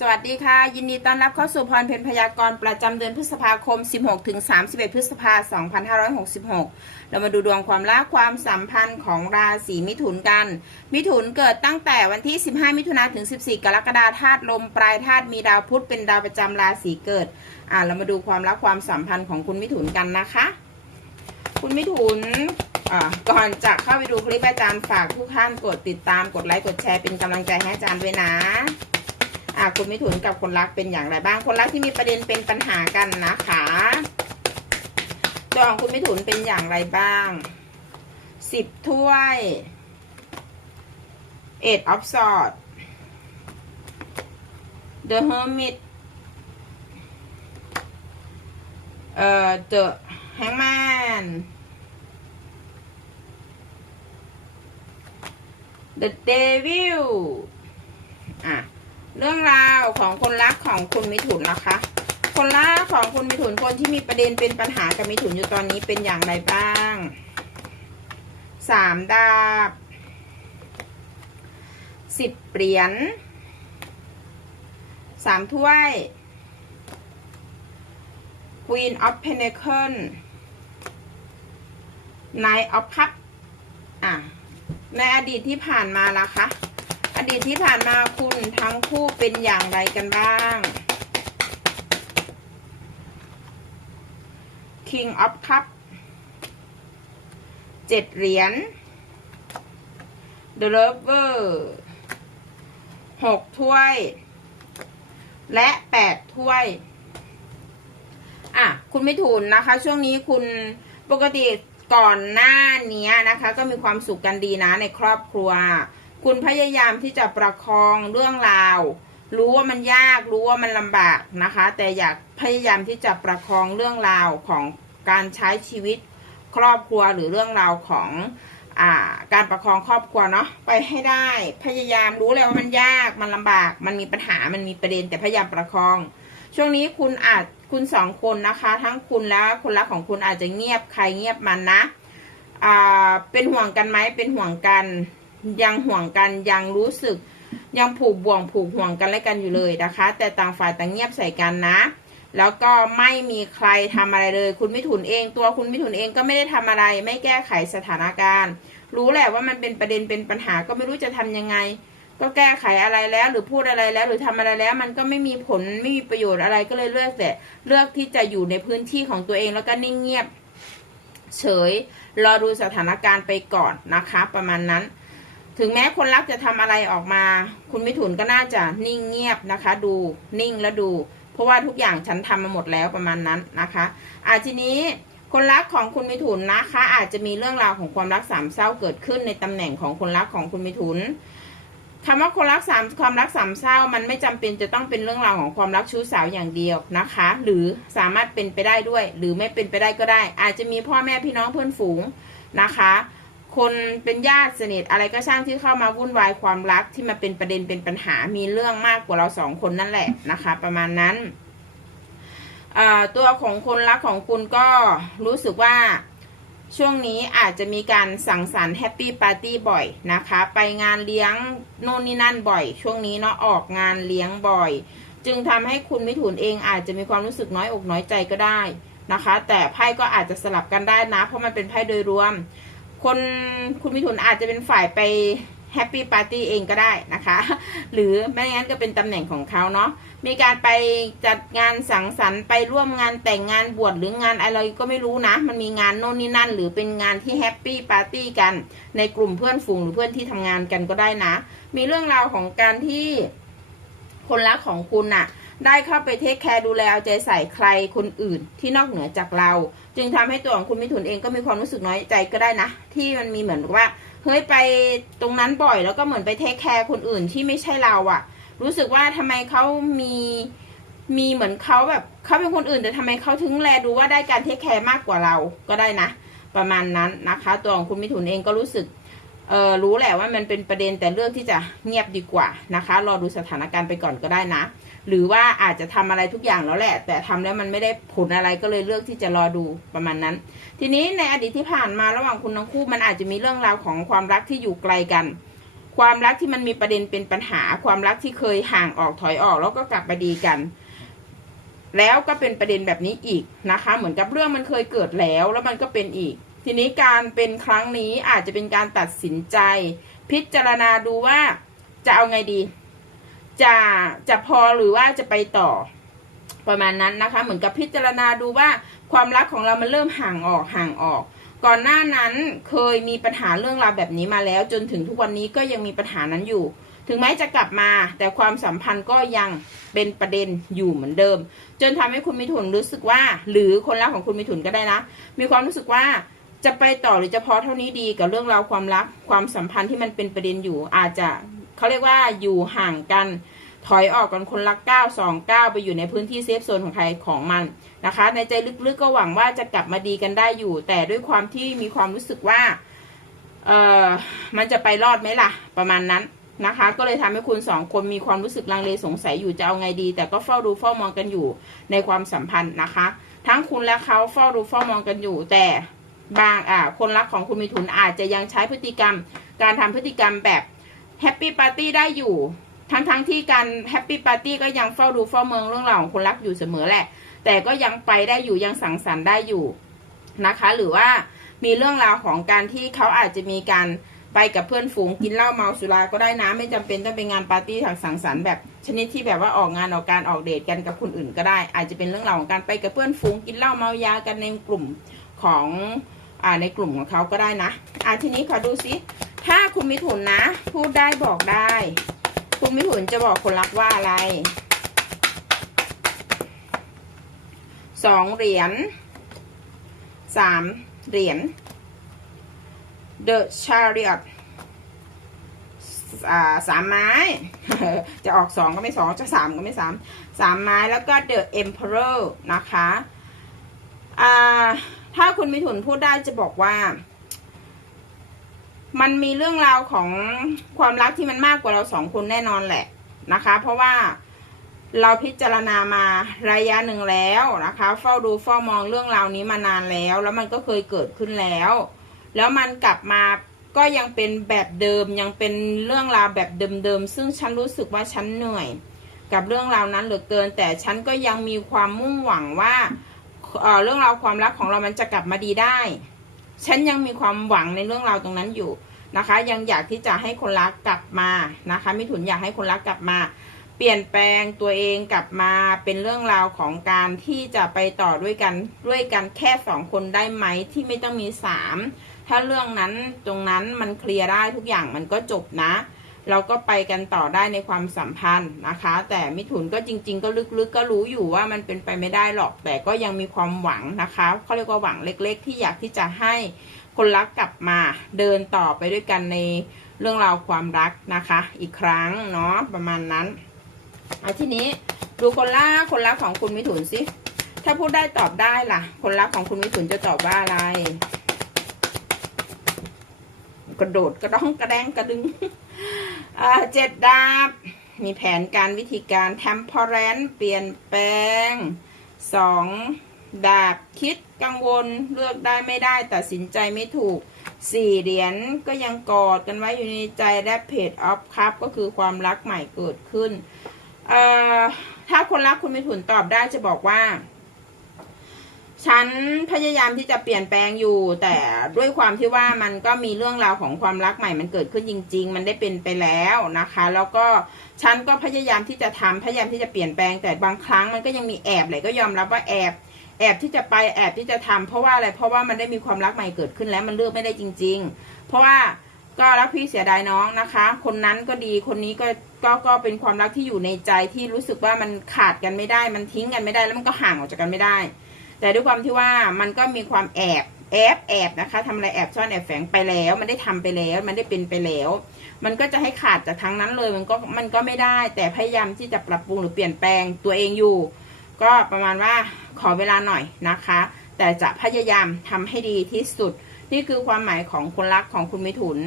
สวัสดีค่ะ ยินดีต้อนรับเข้าสู่พรเพนพยากรณ์ประจำเดือนพฤษภาคม 16 ถึง 31 พฤษภาคม 2566 เรามาดูดวงความรักความสัมพันธ์ของราศีมิถุนกัน มิถุนเกิดตั้งแต่วันที่ 15 มิถุนาถึง 14 กรกฎาคมธาตุลมปลายธาตุมีดาวพุธเป็นดาวประจำราศีเกิด อ่าเรามาดูความรักความสัมพันธ์ของคุณมิถุนกันนะคะ คุณมิถุนอ่าก่อนจะเข้าไปดูคลิปอาจารย์ฝากทุกท่านกดติดตามกดไลค์กดแชร์เป็นกำลังใจให้อาจารย์ด้วยนะ อะคุณมิถุนกับคนรักเป็นอย่างไรบ้าง คนรักที่มีประเด็นเป็นปัญหากันนะคะตัวของคุณมิถุนเป็นอย่างไรบ้างสิบถ้วยเอ็ดออฟสอด The Hermit เอ่อ The Hangman The Devil อะ เรื่องราวของคนรักของคุณมิถุนนะคะ คนรักของคุณมิถุนคนที่มีประเด็นเป็นปัญหากับมิถุนอยู่ตอนนี้เป็นอย่างไรบ้างสามดาบสิบเหรียญสามถ้วย Queen of Pentacle Knight of Cup อะ ในอดีตที่ผ่านมาล่ะคะ ดีตที่ผ่านมาคุณทั้งคู่เป็นอย่างไรกันบ้าง King of Cup เจ็ดเหรียญ The Lover หกถ้วย และแปดถ้วย อะ คุณไม่ถูนนะคะ ช่วงนี้คุณปกติก่อนหน้านี้นะคะ ก็มีความสุขกันดีนะในครอบครัว คุณพยายามที่จะประคองเรื่องราว รู้ว่ามันยากรู้ว่ามันลำบากนะคะ แต่อยากพยายามที่จะประคองเรื่องราวของการใช้ชีวิตครอบครัวหรือเรื่องราวของอาการประคองครอบครัวเนาะไปให้ได้ พยายามรู้เลยว่ามันยากมันลำบาก มันมีปัญหามันมีประเด็น แต่พยายามประคอง ช่วงนี้คุณอาจคุณสองคนนะคะ ทั้งคุณและคนรักของคุณอาจจะเงียบใครเงียบมันนะ อ่าเป็นห่วงกันไหมเป็นห่วงกัน ยังห่วงกันยังรู้สึก ยังผูกบ่วงผูกห่วงกันและกันอยู่เลยนะคะ แต่ต่างฝ่ายต่างเงียบใส่กันนะ แล้วก็ไม่มีใครทำอะไรเลย คุณมิถุนเอง ตัวคุณมิถุนเองก็ไม่ได้ทำอะไร ไม่แก้ไขสถานการณ์ รู้แหละว่ามันเป็นประเด็นเป็นปัญหาก็ไม่รู้จะทำยังไง ก็แก้ไขอะไรแล้ว หรือพูดอะไรแล้ว หรือทำอะไรแล้ว มันก็ไม่มีผลไม่มีประโยชน์อะไรก็เลยเลือกแต่เลือกที่จะอยู่ในพื้นที่ของตัวเองแล้วก็นิ่งเงียบเฉยรอดูสถานการณ์ไปก่อนนะคะ ประมาณนั้น ถึงแม้คนรักจะทำอะไรออกมา คุณมิถุนก็น่าจะนิ่งเงียบนะคะ ดูนิ่งแล้วดู เพราะว่าทุกอย่างฉันทำมาหมดแล้วประมาณนั้นนะคะอาทีนี้คนรักของคุณมิถุนนะคะ อาจจะมีเรื่องราวของความรักสามเศร้าเกิดขึ้นในตำแหน่งของคนรักของคุณมิถุนคำว่าคนรักสามความรักสามเศร้ามันไม่จำเป็นจะต้องเป็นเรื่องราวของความรักชู้สาวอย่างเดียวนะคะ หรือสามารถเป็นไปได้ด้วย หรือไม่เป็นไปได้ก็ได้ อาจจะมีพ่อแม่พี่น้องเพื่อนฝูงนะคะ คนเป็นญาติสนิทอะไรก็ช่างที่เข้ามาวุ่นวายความรักที่มาเป็นประเด็นเป็นปัญหามีเรื่องมากกว่าเราสองคนนั่นแหละนะคะ ประมาณนั้นตัวของคนรักของคุณก็รู้สึกว่าช่วงนี้อาจจะมีการสังสรรค์แฮปปี้ปาร์ตี้บ่อยนะคะ ไปงานเลี้ยงโน่นนี่นั่นบ่อย ช่วงนี้เนาะออกงานเลี้ยงบ่อย จึงทำให้คุณมิถุนเองอาจจะมีความรู้สึกน้อยอกน้อยใจก็ได้นะคะ แต่ไพ่ก็อาจจะสลับกันได้นะ เพราะมันเป็นไพ่โดยรวม คนคุณมิถุนอาจจะเป็นฝ่ายไปแฮปปี้ปาร์ตี้เองก็ได้นะคะ หรือไม่งั้นก็เป็นตำแหน่งของเขาเนาะมีการไปจัดงานสังสรรค์ไปร่วมงานแต่งงานบวชหรืองานอะไรก็ไม่รู้นะ มันมีงานโน่นนี่นั่น หรือเป็นงานที่แฮปปี้ปาร์ตี้กัน ในกลุ่มเพื่อนฝูงหรือเพื่อนที่ทำงานกันก็ได้นะ มีเรื่องราวของการที่คนรักของคุณน่ะ ได้เข้าไปเทคแคร์ดูแลเอาใจใส่ใครคนอื่นที่นอกเหนือจากเรา จึงทำให้ตัวของคุณมิถุนเองก็มีความรู้สึกน้อยใจก็ได้นะ ที่มันมีเหมือนว่าเฮ้ยไปตรงนั้นบ่อยแล้วก็เหมือนไปเทคแคร์คนอื่นที่ไม่ใช่เราอะรู้สึกว่าทำไมเขามีมีเหมือนเขาแบบเขาเป็นคนอื่นแต่ทำไมเขาถึงแลดูว่าได้การเทคแคร์มากกว่าเราก็ได้นะ ประมาณนั้นนะคะ ตัวของคุณมิถุนเองก็รู้สึก เออรู้แหละว่ามันเป็นประเด็นแต่เลือกที่จะเงียบดีกว่านะคะ รอดูสถานการณ์ไปก่อนก็ได้นะ หรือว่าอาจจะทำอะไรทุกอย่างแล้วแหละ แต่ทำแล้วมันไม่ได้ผลอะไรก็เลยเลือกที่จะรอดูประมาณนั้น ทีนี้ในอดีตที่ผ่านมาระหว่างคุณทั้งคู่มันอาจจะมีเรื่องราวของความรักที่อยู่ไกลกัน ความรักที่มันมีประเด็นเป็นปัญหา ความรักที่เคยห่างออกถอยออกแล้วก็กลับมาดีกันแล้วก็เป็นประเด็นแบบนี้อีกนะคะ เหมือนกับเรื่องมันเคยเกิดแล้วแล้วมันก็เป็นอีก ทีนี้การเป็นครั้งนี้อาจจะเป็นการตัดสินใจ พิจารณาดูว่าจะเอาไงดี จะจะพอหรือว่าจะไปต่อประมาณนั้นนะคะ เหมือนกับพิจารณาดูว่าความรักของเรามันเริ่มห่างออกห่างออก ก่อนหน้านั้นเคยมีปัญหาเรื่องราวแบบนี้มาแล้ว จนถึงทุกวันนี้ก็ยังมีปัญหานั้นอยู่ ถึงแม้จะกลับมา แต่ความสัมพันธ์ก็ยังเป็นประเด็นอยู่เหมือนเดิม จนทำให้คุณมิถุนรู้สึกว่า หรือคนรักของคุณมิถุนก็ได้นะ มีความรู้สึกว่า จะไปต่อหรือจะพอเท่านี้ดีกับเรื่องราวความรักความสัมพันธ์ที่มันเป็นประเด็นอยู่ อาจจะเขาเรียกว่าอยู่ห่างกันถอยออกกันคนละก้าวสองก้าวไปอยู่ในพื้นที่เซฟโซนของใครของมันนะคะ ในใจลึกๆก็หวังว่าจะกลับมาดีกันได้อยู่ แต่ด้วยความที่มีความรู้สึกว่าเออมันจะไปรอดไหมล่ะ ประมาณนั้นนะคะ ก็เลยทำให้คุณสองคนมีความรู้สึกลังเลสงสัยอยู่จะเอาไงดี แต่ก็เฝ้าดูเฝ้ามองกันอยู่ในความสัมพันธ์นะคะ ทั้งคุณและเขาเฝ้าดูเฝ้ามองกันอยู่ แต่ บางอ่าคนรักของคุณมีถุนอาจจะยังใช้พฤติกรรม การทำพฤติกรรมแบบแฮปปี้ปาร์ตี้ได้อยู่ ทั้งๆทที่การแฮปปี้ปาร์ตี้ก็ยังเฝ้าดูเฝ้าเมืองเรื่องราวของคนรักอยู่เสมอแหละ แต่ก็ยังไปได้อยู่ยังสังสรรค์ได้อยู่นะคะ หรือว่ามีเรื่องราวของการที่เขาอาจจะมีการไปกับเพื่อนฝูงกินเหล้าเมาสุราก็ได้นะไม่จำเป็นต้องเป็นงานปาร์ตี้ทางสังสรรค์แบบ ชนิดที่แบบว่าออกงานออกการออกเดทกันกับคนอื่นก็ได้ อาจจะเป็นเรื่องราวของการไปกับเพื่อนฝูงกินเหล้าเมายากันในกลุ่มของ อ่าในกลุ่มของเขาก็ได้นะ อ่าทีนี้ขอดูซิ ถ้าคุณมิถุนนะ พูดได้บอกได้ คุณมิถุนจะบอกคนรักว่าอะไรสองเหรียญสามเหรียญ The Chariot สามไม้ จะออกสองก็ไม่สองจะสามก็ไม่สามสามไม้แล้วก็ The Emperor นะคะ อ่า ถ้าคุณมิถุนพูดได้จะบอกว่า มันมีเรื่องราวของความรักที่มันมากกว่าเราสองคนแน่นอนแหละนะคะ เพราะว่าเราพิจารณามาระยะหนึ่งแล้วนะคะ เฝ้าดูเฝ้ามองเรื่องราวนี้มานานแล้ว แล้วมันก็เคยเกิดขึ้นแล้ว แล้วมันกลับมาก็ยังเป็นแบบเดิมยังเป็นเรื่องราวแบบเดิมๆซึ่งฉันรู้สึกว่าฉันเหนื่อย กับเรื่องราวนั้นเหลือเกิน แต่ฉันก็ยังมีความมุ่งหวังว่า เรื่องราวความรักของเรามันจะกลับมาดีได้ ฉันยังมีความหวังในเรื่องราวตรงนั้นอยู่นะคะ ยังอยากที่จะให้คนรักกลับมานะคะมิถุนอยากให้คนรักกลับมา เปลี่ยนแปลงตัวเองกลับมาเป็นเรื่องราวของการที่จะไปต่อด้วยกันด้วยกันแค่สองคนได้ไหมที่ไม่ต้องมีสามถ้าเรื่องนั้นตรงนั้นมันเคลียร์ได้ทุกอย่างมันก็จบนะ เราก็ไปกันต่อได้ในความสัมพันธ์นะคะ แต่มิถุนก็จริง ๆ ก็ลึกๆ ก็รู้อยู่ว่ามันเป็นไปไม่ได้หรอก แต่ก็ยังมีความหวังนะคะเขาเรียกว่าหวังเล็ก ๆ ที่อยากที่จะให้คนรักกลับมาเดินต่อไปด้วยกันในเรื่องราวความรักนะคะ อีกครั้งเนาะประมาณนั้นเอาทีนี้ดูคนรักคนรักของคุณมิถุนสิถ้าพูดได้ตอบได้ล่ะ คนรักของคุณมิถุนจะตอบว่าอะไร กระโดดกระด้องกระแดงกระดึง เจ็ดดาบ มีแผนการวิธีการ temperance เปลี่ยนแปลงสองดาบคิดกังวลเลือกได้ไม่ได้ตัดสินใจไม่ถูกสี่เหรียญก็ยังกอดกันไว้อยู่ในใจและเพจออฟครับก็คือความรักใหม่เกิดขึ้น ถ้าคนรักคุณมิถุนตอบได้จะบอกว่า ฉันพยายามที่จะเปลี่ยนแปลงอยู่ แต่ด้วยความที่ว่ามันก็มีเรื่องราวของความรักใหม่มันเกิดขึ้นจริง ๆ มันได้เป็นไปแล้วนะคะ แล้วก็ฉันก็พยายามที่จะทำพยายามที่จะเปลี่ยนแปลง แต่บางครั้งมันก็ยังมีแอบเลยก็ยอมรับว่าแอบแอบที่จะไปแอบที่จะทำเพราะว่าอะไรเพราะว่ามันได้มีความรักใหม่เกิดขึ้นแล้วมันเลือกไม่ได้จริง ๆ เพราะว่าก็รักพี่เสียดายน้องนะคะ คนนั้นก็ดีคนนี้ก็ก็ก็เป็นความรักที่อยู่ในใจที่รู้สึกว่ามันขาดกันไม่ได้ มันทิ้งกันไม่ได้แล้วมันก็ห่างออกจากกันไม่ได้ แต่ด้วยความที่ว่ามันก็มีความแอบแอบแอบนะคะทำอะไรแอบซ่อนแอบแฝงไปแล้ว มันได้ทำไปแล้ว มันได้เป็นไปแล้ว มันก็จะให้ขาดจากทั้งนั้นเลยมันก็มันก็ไม่ได้ แต่พยายามที่จะปรับปรุงหรือเปลี่ยนแปลงตัวเองอยู่ ก็ประมาณว่าขอเวลาหน่อยนะคะ แต่จะพยายามทำให้ดีที่สุด นี่คือความหมายของคนรักของคุณมิถุน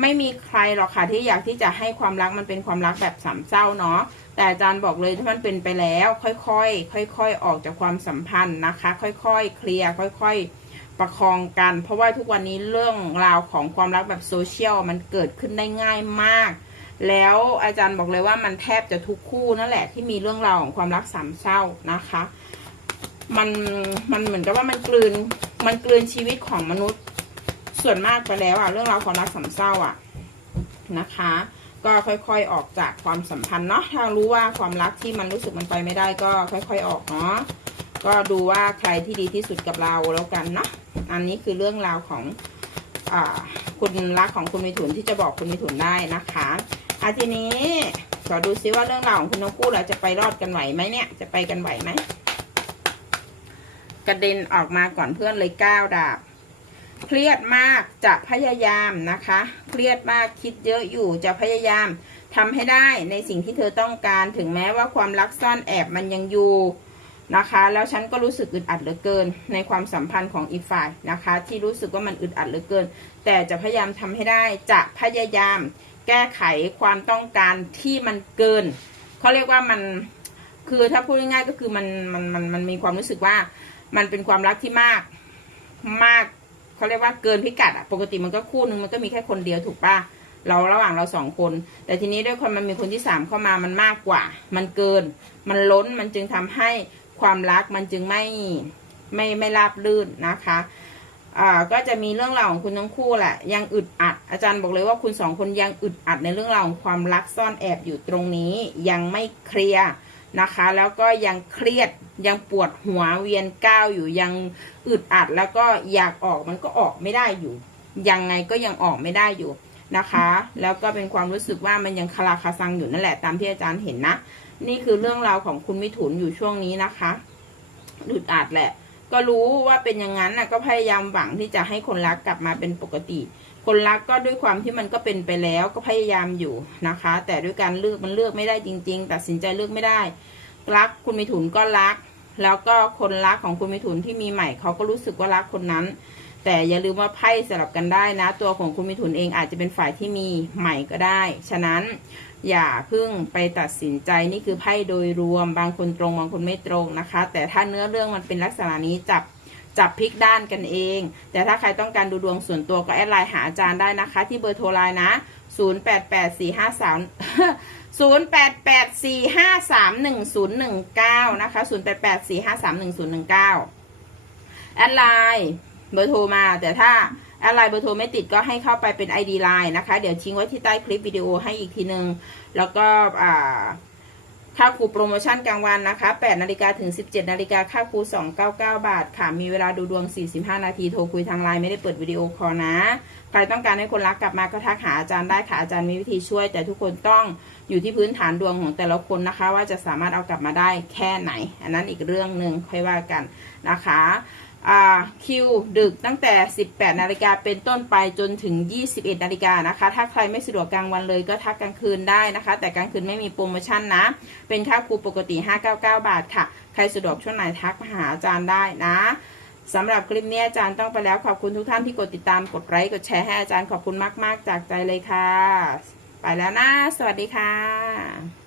ไม่มีใครหรอกค่ะที่อยากที่จะให้ความรักมันเป็นความรักแบบสามเศร้าเนาะแต่อาจารย์บอกเลยถ้ามันเป็นไปแล้ว ค่อยๆค่อย ๆ ออกจากความสัมพันธ์นะคะ ค่อยๆ เคลียร์ค่อย ๆ ประคองกัน เพราะว่าทุกวันนี้เรื่องราวของความรักแบบโซเชียลมันเกิดขึ้นได้ง่ายมาก แล้วอาจารย์บอกเลยว่ามันแทบจะทุกคู่นั่นแหละที่มีเรื่องราวของความรักสามเศร้านะคะ มันมันเหมือนกับว่ามันกลืนมันกลืนชีวิตของมนุษย์ ส่วนมากไปแล้วอะเรื่องราวความรักสามเศร้าอะนะคะ ก็ค่อยๆออกจากความสัมพันธ์เนาะถ้ารู้ว่าความรักที่มันรู้สึกมันไปไม่ได้ก็ค่อย ๆ ออกเนาะก็ดูว่าใครที่ดีที่สุดกับเราแล้วกันเนาะอันนี้คือเรื่องราวของอคุณรักของคุณมิถุนที่จะบอกคุณมิถุนได้นะคะอาทีนี้ขอดูซิว่าเรื่องราวของคุณทั้งคู่เราจะไปรอดกันไหวไหมเนี่ย จะไปกันไหวไหมกระเด็นออกมาก่อนเพื่อนเลยก้าวดาบ เครียดมากจะพยายามนะคะ เครียดมากคิดเยอะอยู่จะพยายามทำให้ได้ในสิ่งที่เธอต้องการถึงแม้ว่าความรักซ่อนแอบมันยังอยู่นะคะ แล้วฉันก็รู้สึกอึดอัดเหลือเกิน ในความสัมพันธ์ของอีกฝ่ายนะคะ ที่รู้สึกว่ามันอึดอัดเหลือเกิน แต่จะพยายามทำให้ได้จะพยายามแก้ไขความต้องการที่มันเกินเขาเรียกว่ามันคือถ้าพูดง่ายๆก็คือมันมันมันมันมีความรู้สึกว่ามันเป็นความรักที่มากมาก เขาเรียกว่าเกินพิกัดอะปกติมันก็คู่นึงมันก็มีแค่คนเดียวถูกปะเราระหว่างเราสองคน แต่ทีนี้ด้วยความมันมีคนที่สามเข้ามามันมากกว่า มันเกิน มันล้นมันจึงทำให้ความรักมันจึงไม่ไม่ไม่ราบรื่นนะคะอ่าก็จะมีเรื่องราวของคุณทั้งคู่แหละยังอึดอัด อาจารย์บอกเลยว่าคุณสองคนยังอึดอัดในเรื่องราวของความรักซ่อนแอบอยู่ตรงนี้ ยังไม่เคลียร์ นะคะ แล้วก็ยังเครียดยังปวดหัวเวียนก้าวอยู่ยังอึดอัด แล้วก็อยากออกมันก็ออกไม่ได้อยู่ ยังไงก็ยังออกไม่ได้อยู่นะคะ แล้วก็เป็นความรู้สึกว่ามันยังคาราคาซังอยู่นั่นแหละตามที่อาจารย์เห็นนะ นี่คือเรื่องราวของคุณมิถุนอยู่ช่วงนี้นะคะอึดอัดแหละ ก็รู้ว่าเป็นอย่างนั้นนะก็พยายามหวังที่จะให้คนรักกลับมาเป็นปกติ คนรักก็ด้วยความที่มันก็เป็นไปแล้วก็พยายามอยู่นะคะ แต่ด้วยการเลือกมันเลือกไม่ได้จริง ๆ ตัดสินใจเลือกไม่ได้ รักคุณมิถุนก็รัก แล้วก็คนรักของคุณมิถุนที่มีใหม่เขาก็รู้สึกว่ารักคนนั้น แต่อย่าลืมว่าไพ่สลับกันได้นะ ตัวของคุณมิถุนเองอาจจะเป็นฝ่ายที่มีใหม่ก็ได้ ฉะนั้นอย่าเพิ่งไปตัดสินใจนี่คือไพ่โดยรวม บางคนตรงบางคนไม่ตรงนะคะ แต่ถ้าเนื้อเรื่องมันเป็นลักษณะนี้จับ จับพลิกด้านกันเอง แต่ถ้าใครต้องการดูดวงส่วนตัวก็แอดไลน์หาอาจารย์ได้นะคะ ที่เบอร์โทรไลน์นะ 088453 0884531019 นะคะ 0884531019 แอดไลน์เบอร์โทรมาแต่ถ้าแอดไลน์เบอร์โทรไม่ติดก็ให้เข้าไปเป็น ID ไลน์นะคะ เดี๋ยวทิ้งไว้ที่ใต้คลิปวิดีโอให้อีกทีนึง แล้วก็อ่า ค่าครูโปรโมชั่นกลางวันนะคะ8นาฬิกาถึง 17นาฬิกาค่าครู 299 บาท ค่ะ มีเวลาดูดวง 45 นาที โทรคุยทางไลน์ไม่ได้เปิดวิดีโอคอลนะ ใครต้องการให้คนรักกลับมาก็ทักหาอาจารย์ได้ค่ะ อาจารย์มีวิธีช่วย แต่ทุกคนต้องอยู่ที่พื้นฐานดวงของแต่ละคนนะคะ ว่าจะสามารถเอากลับมาได้แค่ไหน อันนั้นอีกเรื่องหนึ่งค่อยว่ากันนะคะ คิวดึกตั้งแต่ 18 นาฬิกาเป็นต้นไปจนถึง 21 นาฬิกานะคะ ถ้าใครไม่สะดวกกลางวันเลยก็ทักกลางคืนได้นะคะ แต่กลางคืนไม่มีโปรโมชั่นนะ เป็นค่าครูปกติ 599 บาทค่ะ ใครสะดวกช่วงไหนทักมาหาอาจารย์ได้นะสำหรับคลิปนี้อาจารย์ต้องไปแล้วขอบคุณทุกท่านที่กดติดตามกดไลค์กดแชร์ให้อาจารย์ขอบคุณมาก ๆ จากใจเลยค่ะ ไปแล้วนะ สวัสดีค่ะ